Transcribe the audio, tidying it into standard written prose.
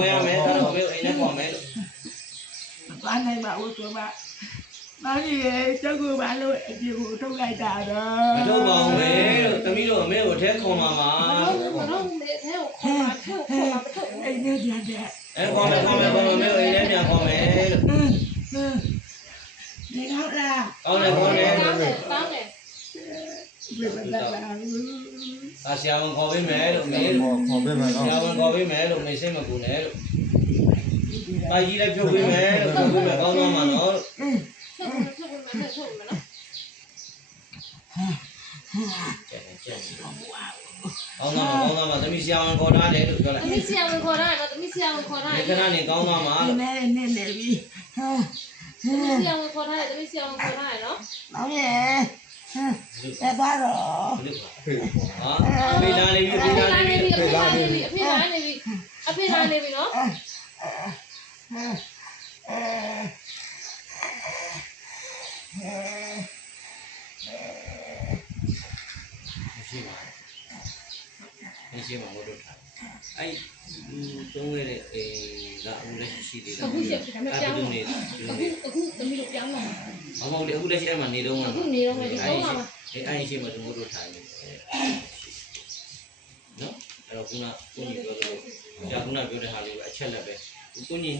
ဝယ်ရမယ်အဲ့တော့မေအိမ်နဲ့ခေါ်မယ်လို့ ဘာနိုင်ပါဦးဆိုပါဘာကြီးရဲ့ကျောက်ကိုဘာလို့အပြေကိုထုတ်လိုက်တာတော့ မထုတ်ပါဘူးမေလို့သမီးတို့အမေကိုအထက်ခေါ်မှာပါ မတော့မေထဲကိုခေါ်มาမထုတ်ဘူး အဲ့ဒီပြန်တဲ့ အဲ့ခေါ်မယ်မေအိမ်နဲ့ပြန်ခေါ်မယ်လို့ ဒီတော့လား ကောင်းတယ်ခေါ်တယ် တောင်းတယ်တောင်းတယ် ပြပတလာ အာဆရာဝန်ခေါ်ပေးမယ်လို့မေ ခေါ်ပေးမယ် ဆ နော် ရာဝန်ခေါ်ပေးမယ်လို့မေစိတ်မကူနဲ့လို့အာကြီးလည်းဖြုတ်ပေးမယ်လို့ဖြုတ်ပေးမယ်ကောင်းသွားမှာနော် ထုတ်မယ်နော်ကျန်ကောင်းသွားမှာသမီးဆရာဝန်ခေါ်ထားတယ်လို့ပြောလိုက် သမီးဆရာဝန်ခေါ်တာနော်သမီးဆရာဝန်ခေါ်တာ ဒီခဏနေကောင်းသွားမှာ ဒီ လို့ မဲ့နေပြီဟာ သမီးဆရာဝန်ခေါ်တာသမီးဆရာဝန်ခေါ်တာနော် မောင်ရဲ့တဲ့သွားတော့ ဟာပေးလာနေပြီ အဖေလာနေပြီအဖေလာနေပြီအဖေလာနေပြီအဖေလာနေပြီနော် မရှိပါဘူးတို့ထားအဲ့သုံးရတဲ့အိမ်ကအခုလက်ရှိသေးတယ် အခုရှိတယ်ဒါပေမဲ့ပြောင်းတော့အခုသမီးတို့ပြောင်းတော့ အမောင်လေအခုလက်ရှိအဲ့မှာနေတော့မှာ အခုနေတော့မယ်ဒီတော့မှာ အဲ့ရှိမှတို့တို့ထားနေတယ်နော်အဲ့တော့ခုနပြောတဲ့ဟာလေးကိုအချက်လက်ပဲကိုကြီး